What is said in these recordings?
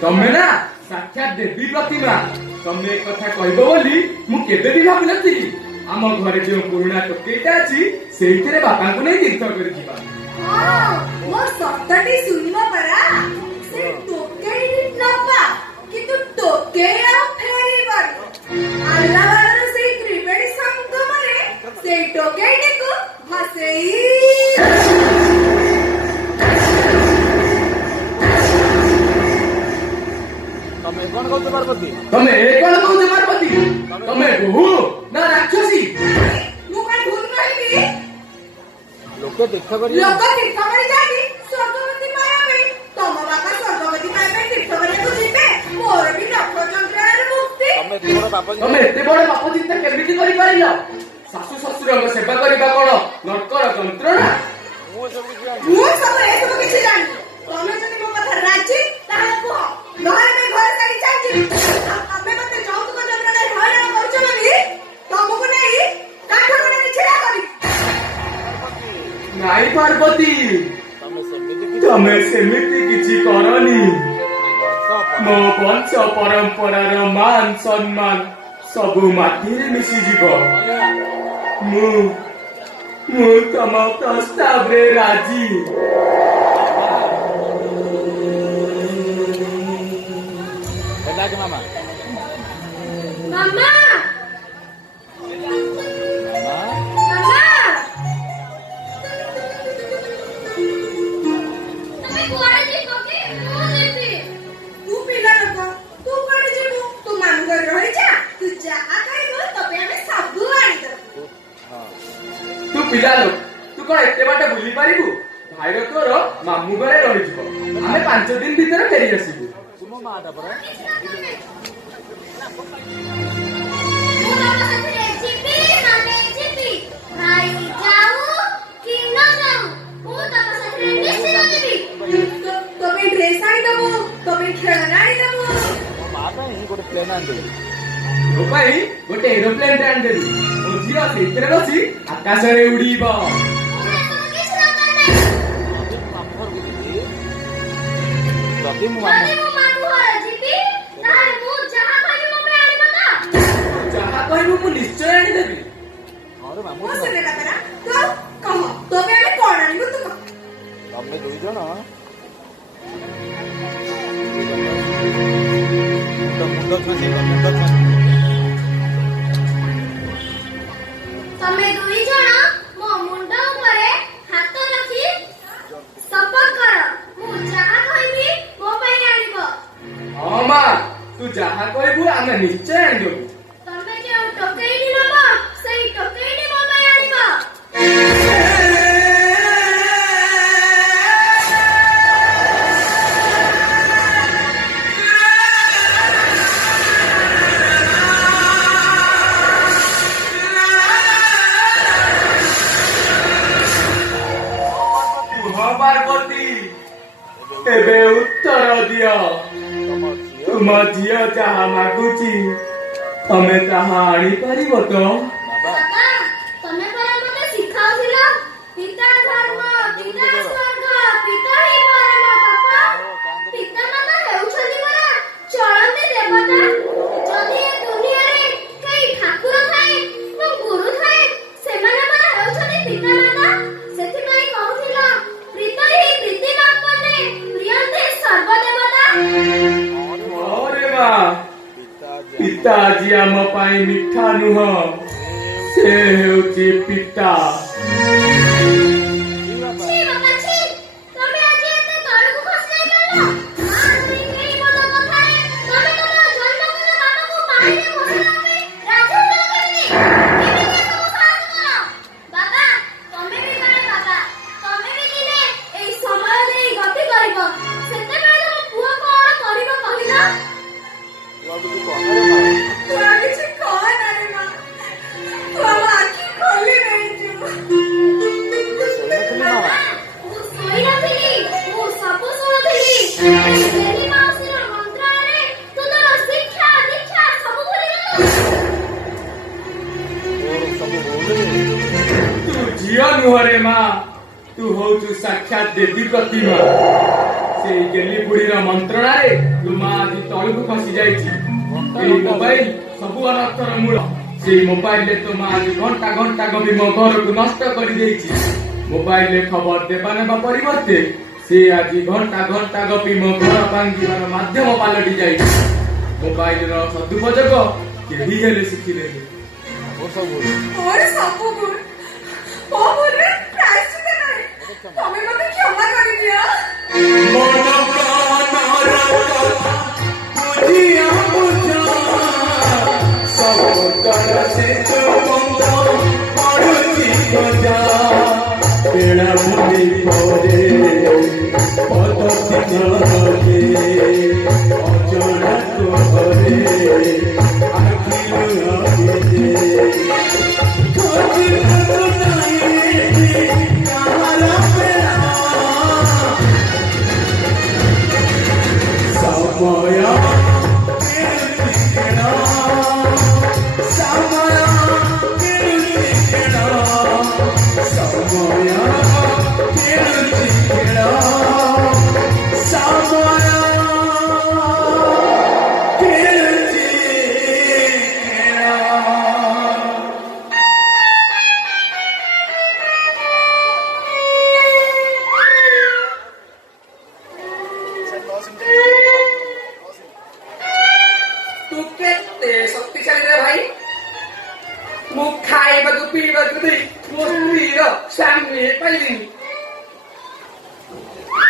तमे ना साक्षात देवी प्रतिमा तमे एक कथा कहबो बोली मु केबे भी भाबी नथिली आम घरे जो पुराना टोकेटा अछि सेइथरे बापा को नै तीर्थ करि दिबा हां मो सप्तटी सुनिबा परा से टोकेई नपा किंतु टोके आ फेरीबर अल्लाहर से त्रिवेणी संगमरे से टोकेई को मसेई तमे कोन कहू पार्वती तमे कोन कहू पार्वती तमे बहु ना राक्षसी मु काय भूल कहली लोक तीर्थ करी जाबी स्वर्गवती पायाबे तम बापा स्वर्गवती पायाबे तीर्थ करिया को जिते मोर भी नख यंत्रणार मुक्ति तमे एते बड़ पाप चिंता केमिति करि पारिलो सासु ससुरଙ୍କ सेवा କରିବା कोन नरकर ଯନ୍ତ୍ରଣା ମୁଁ ସବୁ ଏସବୁ କିଛି ଜାଣିନି ତମେ ଯଦି ମୋ କଥା ରାଜି ତାହେଲେ କୁହ ନହେଲେ ମୁଁ ଘର ଛାଡି ଚାଲିଯିବି ଆମେ ମତେ ଯୌତୁକ ଯନ୍ତ୍ରଣାରେ ହଇରାଣ କରୁଛ ବୋଲି ତମକୁ ନେଇ କାଠ ଗଣରେ ଛିଡା କରିବି ନାଇଁ ପାର୍ବତୀ ତମେ ସେମିତି କିଛି କରନି ମୋ ବଂଶ ପରମ୍ପରାର ମାନ ସମ୍ମାନ ସବୁ ମାଟିରେ ମିଶିଯିବ ମୁଁ ତମ ପ୍ରସ୍ତାବରେ ରାଜି ମାମା ମାମା पिला लोक तू कौन एते बाटे बुली पारिबु भाईर तोर मामू घरे रहि जिवो आमे 5 दिन भीतर फेरी आसीबु तुम माटा पर भाई जाऊ कि न जाऊ मु तम साथे निश्चित देबी तो पे ड्रेस आनी दबो तो पे खेलना आनी दबो माता ही गोटे प्लेन आन दे ओ भाई गोटे एरोप्लेन रे आन देबी ओ जिया सेतरे बसी आकाश रे उड़ीबो जदि मु मामू घर जिबी ताहे मु जहा कहबी मो पे आनी बता जहा कहबू मु निश्चय आनी देबी और मामू मो सुने लगा तो कह तो पे आनी कोन आनी तू कह तमे दुई जण तो मुंड छासी तमे दुई जण मो मुंड ऊपरे हाथ रखी शपथ कर मु जहा कहबी मो पे आनीबो हां मां तू जहा कहबू आमे निश्चय आनी देबू तमे जे टोकेई नबो सेई टोकेई मो पे आनीबो पार्वती एबे उत्तर दियो तुम झियो जहा मागुची तमे ताहा आनी पारिबो तो बाबा तमे परा मते सिखाउथिला पिता धर्म पिता स्वर्ग पिता ही परम तत्व पिता माता हेउछथि परा चलन्ते देवता जदि ए दुनिया रे कई ठाकुर थाए तो गुरु थाए सेमाने परा हेउछथि पिता माता सेथि पई कहउथिला प्रीत ही प्रीति नापने प्रियंते सर्वदेवता अरे मां पिताजी आम पाई मिठा नुह से हेउची पिता छी बाबा छी तमे आज एते तळକୁ खसि जाइलो मां तुई केई बड କଥା रे तमे तमे जन्मदिन ମାନଙ୍କୁ ପାଣିରେ ଭସେଇବା ପାଇଁ ରାଜୁଦ୍ର କରିନି କେମିତି ତମ ସାହସ କର ବାବା ତମେ ବି କାଳେ ବାବା ତମେ ବି ଦିନେ ଏଇ ସମୟ ଦେଇ ଗତି କରିବ ସେତେବେଳେ ତମ ପୁଅ କଣ କରିବ କହିଲ ତୁ ଆଜି କିଛି କହ ନା ରେ ମା ତୁ ଆମ ଆଖି ଖୋଲି ନେଇଛୁ ମୁଁ ଶୋଇନଥିଲି ମୁଁ ସବୁ ଶୁଣୁଥିଲି ସେହି ମାଉସୀର ମନ୍ତ୍ରରେ ତୁ ତୋର ଶିକ୍ଷା ଦୀକ୍ଷା ସବୁ ଭୁଲିଗଲୁ तू झियो नुह रे मां तू होचु साक्षात देवी प्रतिमा ସେଇ ଗେଲି ବୁଢୀର ମନ୍ତ୍ରଣାରେ ତୁମା ଆଜି ତଳକୁ ଖସି ଯାଇଛି। ଏଇ ମୋବାଇଲ ସବୁ ଅନର୍ଥର ମୂଳ। ସେଇ ମୋବାଇଲରେ ତୁମା ଆଜି ଘଣ୍ଟା ଘଣ୍ଟା ଗପି ମୋ ଘରକୁ ନଷ୍ଟ କରିଦେଇଛି। ମୋବାଇଲରେ ଖବର ଦେବା ନେବା ପରିବର୍ତ୍ତେ ସେ ଆଜି ଘଣ୍ଟା ଘଣ୍ଟା ଗପି ମୋ ଘର ଭାଙ୍ଗିବାର ମାଧ୍ୟମ ପାଲଟି ଯାଇଛି। ମୋବାଇଲର ସଦୁପଯୋଗ କେହି ହେଲେ ଶିଖିଲେନି। ମୋର ସବୁ ଭୁଲ। ମୋର ସବୁ ଭୁଲ। ମୋ ଭୁଲରେ ପ୍ରାୟଶ୍ଚିତ ନାହିଁ। ତମେ ମତେ କ୍ଷମା କରିଦିଅ। तू केते शक्तिशाली रे भाई। मु खाइबाकु पिइबाकु देई मो स्त्रीर सामने पाइलिनी।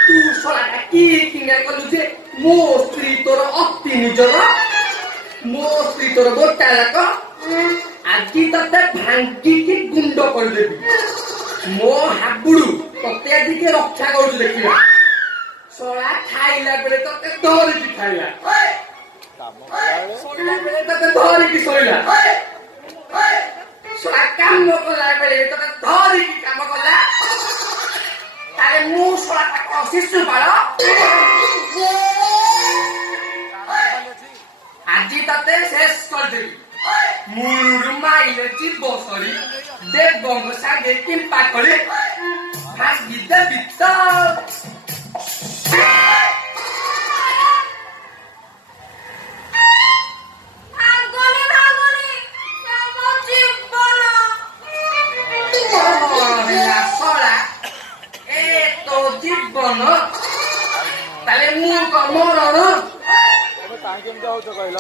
तू सलाटा की किंगा कलु जे मो स्त्री तोर अति निजर। मो स्त्री तोर गोटा लाक आजि तते भांगी के गुंड कर देबी। मो हाबुडू तते आजि के रक्षा करू देखिबा। सला खाइला बेले तते धरि की खाइला। ଶୋଇଲା ବେଳେ ତତେ ଧରିକି ଶୋଇଲା। ଶୋଇଲା କାମ କଲା ବେଳେ ତତେ ଧରିକି କାମ କଲା। ତାରେ ମୁଁ ଶୋଇଲା ତାକୁ ଶିଶୁ ବାଳ ଆଜି ତତେ ଶେଷ କରିଦେବି। ମୁଳୁରୁ ମାଇଲେ ଯିବ ସରି ଦେବଙ୍କ ସାଙ୍ଗେ କିମ୍ପା କରି ଭାଙ୍ଗି ଦେବି ତ। ତାହେଲେ ମୁଁ ମରଣ ତମେ କାହିଁକି ଏମିତି ହଉଛ କହିଲ?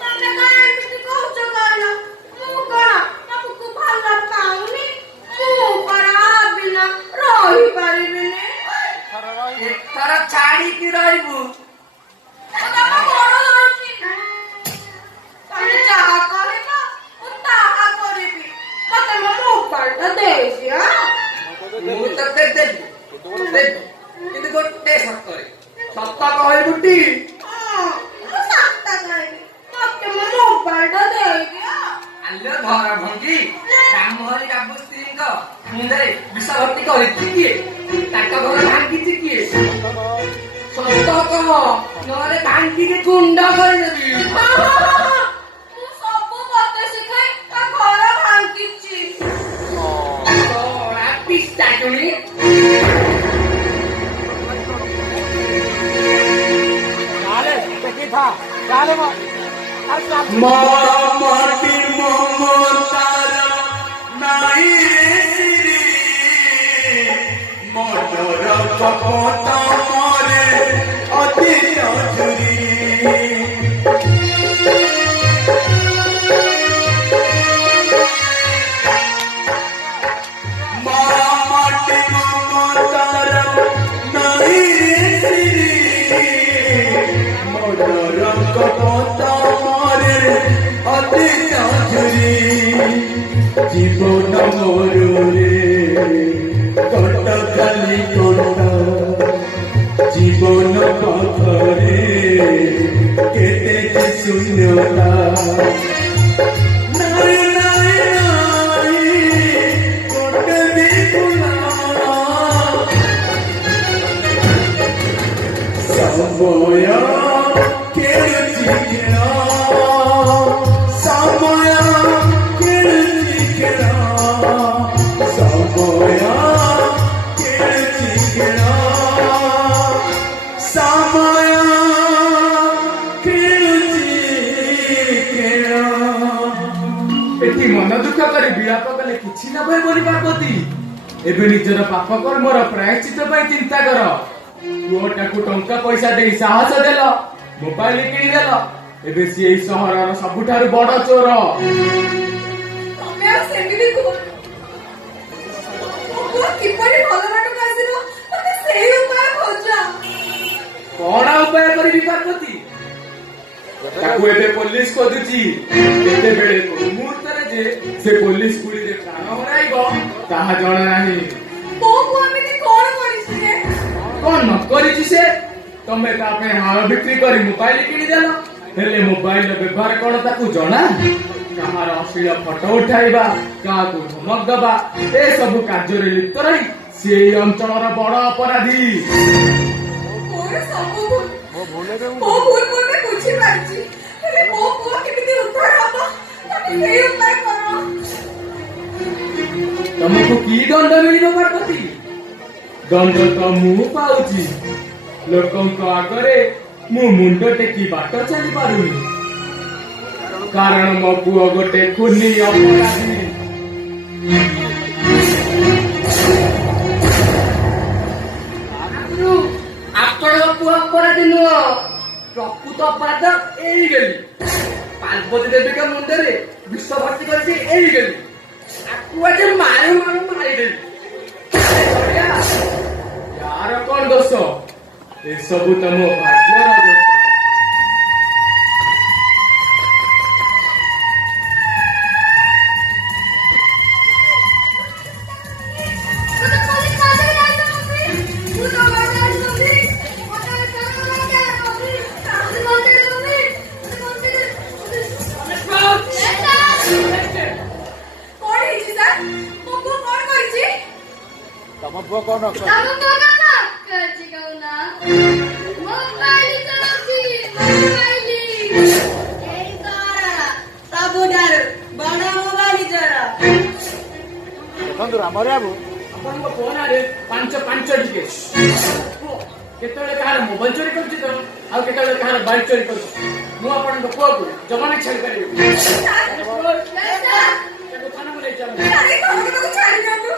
ତମେ କଣ ଏମିତି କହୁଛ କହିଲ? ମୁଁ କଣ ତମକୁ ଭଲ ପାଉନି? ମୁଁ କଣ ବିନା ରହିପାରିବିନି? ଏଥର ଛାଡିକି ରହିବୁ। ତମେ ବଡ ଧରୁଛି। ତମେ ଯାହା କରିବ ମୁଁ ତାହା କରିବି। ମତେ ମୋ ମୋବାଇଲଟା ଦେଇଦିଅ। ମୁଁ ତତେ ଦେବି କିନ୍ତୁ ଗୋଟେ ସତରେ ସତ କହିବୁ ଟି। ମୁଁ ସତ କହିବି। ମତେ ମୋ ମୋବାଇଲଟା ଦେଇଦିଅ। ଆଲୋ ଘର ଭଙ୍ଗି ରାମହରି ବାବୁ ସ୍ତ୍ରୀଙ୍କ ମୁଣ୍ଡରେ ବିଷ ଭର୍ତ୍ତି କରିଛି କିଏ? ତାଙ୍କ ଘର ଭାଙ୍ଗିଛି କିଏ? ସତ କହ ନହେଲେ ଭାଙ୍ଗିକି ଗୁଣ୍ଡ କରିଦେବି। ମୁଁ ସବୁ ପତେ ଶିଖାଇ ତା ଘର ଭାଙ୍ଗିଛି। ପିସ୍ତା ଚୁଣି মাটি মমতার নাই রে মটর কপত মরে অতি ঝুরি মাটি মমতার নাই রে মটর কপত জীবন মরুরে কট খালি কট জীবন পাখরে কেতে যে শূন্যতা নাই নাই নাই কোটে বিপুলা সময় কেড়েছি কেনা ଦେଖି ମନ ଦୁଃଖ କରି ବିଳାପ କଲେ କିଛି ନ ହୁଏ ବୋଲି ପାର୍ବତୀ। ଏବେ ନିଜର ପାପ କର୍ମର ପ୍ରାୟଶ୍ଚିତ ପାଇଁ ଚିନ୍ତା କର। ପୁଅଟାକୁ ଟଙ୍କା ପଇସା ଦେଇ ସାହସ ଦେଲ, ମୋବାଇଲ କିଣିଦେଲ, ଏବେ ସିଏ ଏଇ ସହରର ସବୁଠାରୁ ବଡ ଚୋର। ତମେ ଆଉ ସେମିତି କୁହ। ମୋ ପୁଅ କିପରି ଭଲ ବାଟକୁ ଆସିବ ତମେ ସେଇ ଉପାୟ ଖୋଜ। କଣ ଉପାୟ କରିବି ପାର୍ବତୀ? ତାକୁ ଏବେ ପୋଲିସ ଖୋଜୁଛି। କେତେବେଳେ କୋଉ ମୁହୂର୍ତ୍ତରେ ଯେ ସେ ପୋଲିସ ଗୁଳିରେ ପ୍ରାଣ ହରାଇବ ତାହା ଜଣା ନାହିଁ। ମୋ ପୁଅ ଏମିତି କଣ କରିଛି ଯେ? କଣ ନ କରିଛି ସେ? ତମେ ତା ପାଇଁ ହାଳ ବିକ୍ରି କରି ମୋବାଇଲ କିଣିଦେଲ, ହେଲେ ମୋବାଇଲର ବ୍ୟବହାର କଣ ତାକୁ ଜଣା? କାହାର ଅଶ୍ଳୀଳ ଫଟୋ ଉଠାଇବା, କାହାକୁ ଧମକ ଦବା, ଏସବୁ କାର୍ଯ୍ୟରେ ଲିପ୍ତ ରହି ସେ ଏଇ ଅଞ୍ଚଳର ବଡ ଅପରାଧୀ। ମୋର ସବୁ ଭୁଲ। ମୋ ଭୁଲରେ ମୋ ଭୁଲ ମୁଁ ଏବେ ବୁଝିପାରିଛି। ହେଲେ ମୋ ପୁଅ କେମିତି ଉଦ୍ଧାର ହବ ତମେ ସେଇ ଉପାୟ କର। ତମକୁ କି ଦଣ୍ଡ ମିଳିବ ପାର୍ବତୀ? ଦଣ୍ଡ ତ ମୁଁ ପାଉଛି। ଲୋକଙ୍କ ଆଗରେ ମୁଁ ମୁଣ୍ଡ ଟେକି ବାଟ ଚାଲି ପାରୁନି, କାରଣ ମୋ ପୁଅ ଗୋଟେ ଖୁନି ଅପରାଧୀ। ଆପଣଙ୍କ ପୁଅ ଅପରାଧୀ ନୁହଁ, ପ୍ରକୃତ ଅପରାଧ ଏଇ ଗେଲି। ପାର୍ବତୀ ଦେବୀଙ୍କ ମୁଣ୍ଡରେ ବିଷ ଭର୍ତ୍ତି କରିଛି ଏଇ ଗେଲି। ଆକୁ ଆଜି ମାରୁ ମାରୁ ମାରିଦେବି। यार कौन दोष? ये सबू तम भाग्यर दोष। ତମ ପୁଅ କଣ କରେ? ସବୁଠାରୁ ବଡ ମୋବାଇଲ ଚୋର। ଦେଖନ୍ତୁ ରାମରେ ବାବୁ, ଆପଣଙ୍କ ଫୋନରେ ପାଞ୍ଚ ଟିକେ କେତେବେଳେ କାହାର ମୋବାଇଲ ଚୋରି କରୁଛି ତ, ଆଉ କେତେବେଳେ କାହାର ବାଇକ୍ ଚୋରି କରୁଛି। ମୁଁ ଆପଣଙ୍କ ପୁଅକୁ ଜମାନି ଛାଡ଼ି ପାରିବି। ଥାନାକୁ ନେଇ ଚାଲନ୍ତୁ।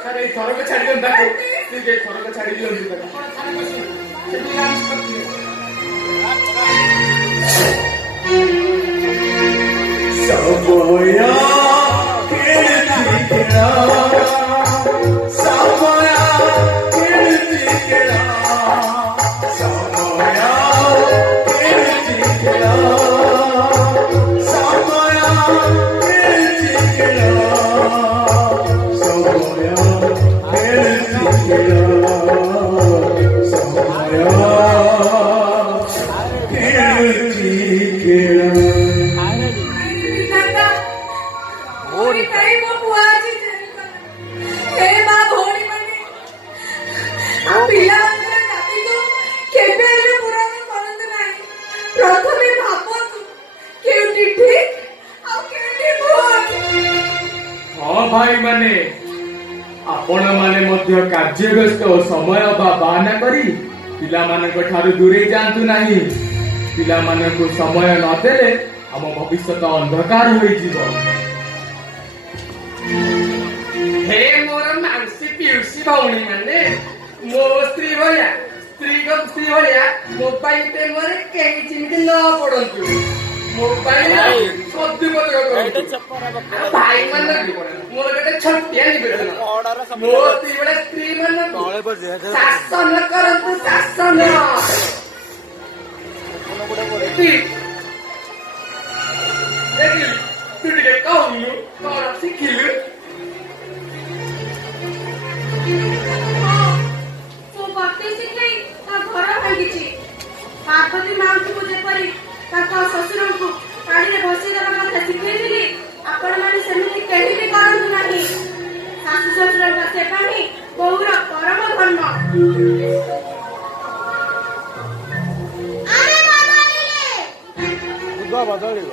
ସାର୍ ଏଇ ଥରକ ଛାଡ଼ି ଦିଅନ୍ତୁ ତାକୁ। ପ୍ଲିଜ୍ ଏଇ ଥରକ ଛାଡ଼ି ଦିଅନ୍ତୁ ତାକୁ। ଆପଣ ଥାନାକୁ ଆସନ୍ତୁ। ସେଠି ଆମେ କରିଥିବେ। ପ୍ରଥମେ ଭାବନ୍ତୁ କେଉଁଠି ଠିକ ଆଉ କେଉଁଠି ଭୁଲ। ହଁ ଭାଇ ମାନେ, ଆପଣ ମାନେ ମଧ୍ୟ କାର୍ଯ୍ୟ ବ୍ୟସ୍ତ ଓ ସମୟ ବା ବାହାନା କରି ପିଲାମାନଙ୍କ ଠାରୁ ଦୂରେଇ ଯାଆନ୍ତୁ ନାହିଁ। ପିଲାମାନଙ୍କୁ ସମୟ ନଦେଲେ ଆମ ଭବିଷ୍ୟତ ଅନ୍ଧକାର ହୋଇଯିବ। ହେ ମୋର ମାଉସୀ ପିଉସୀ ଭଉଣୀ ମାନେ, ମୋ ସ୍ତ୍ରୀ ଭଳିଆ ମୋବାଇଲ ପ୍ରେମରେ କେହି ଯେମିତି ନ ପଡନ୍ତୁ। ମୋବାଇଲ ସଦୁପଯୋଗ କରନ୍ତୁ। ଭାଇ ମାନଙ୍କୁ ମୋର ଗୋଟେ ଛୋଟିଆ ନିବେଦନ, ମୋ ସ୍ତ୍ରୀ ଭଳିଆ ସ୍ତ୍ରୀ ମାନଙ୍କୁ ଶାସନ କରନ୍ତୁ, ଶାସନ। ତୁ ଟିକେ କହୁନୁ କଣ ଶିଖିଲୁ? ପାର୍ବତୀ ମାଙ୍କୁ ଯେପରି ତାଙ୍କ ଶ୍ୱଶୁରଙ୍କୁ ପାଣିରେ ବସେଇଦେବା କଥା ଶିଖେଇଥିଲି, ଆପଣମାନେ ସେମିତି କେହି ବି କରନ୍ତୁ ନାହିଁ। ଶାଶୁ ଶ୍ୱଶୁରଙ୍କ ସେବା ହିଁ ବୋହୂର ପରମ ଧର୍ମ। ବଦଳିବ।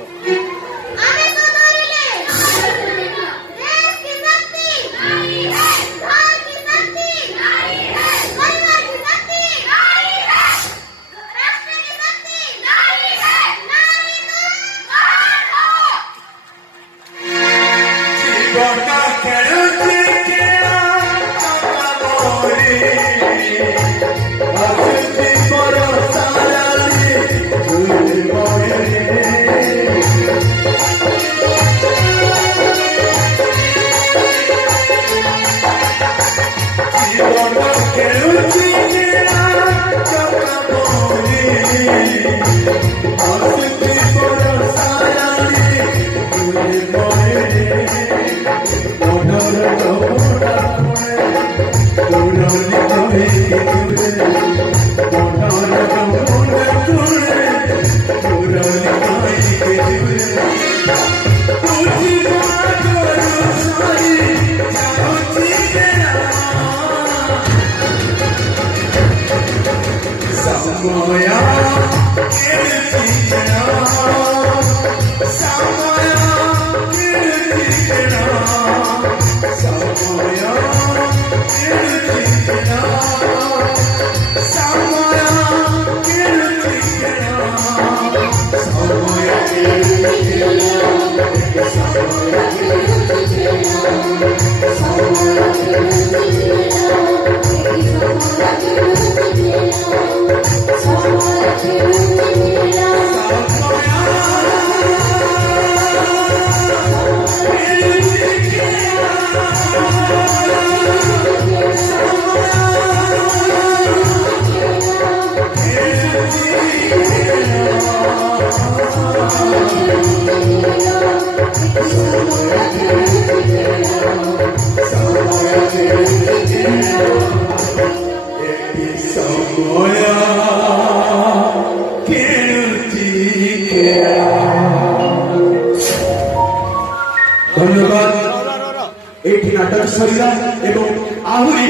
धन्यवाद एठी नाटक सरिला एवं आहुरी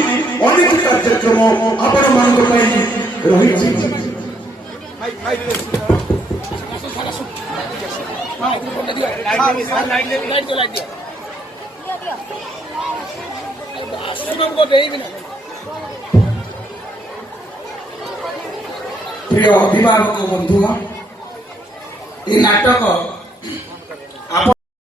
अनेक कार्यक्रम आपण मानक पई रहिछि प्रिय अभिभावक बंधु ये नाटक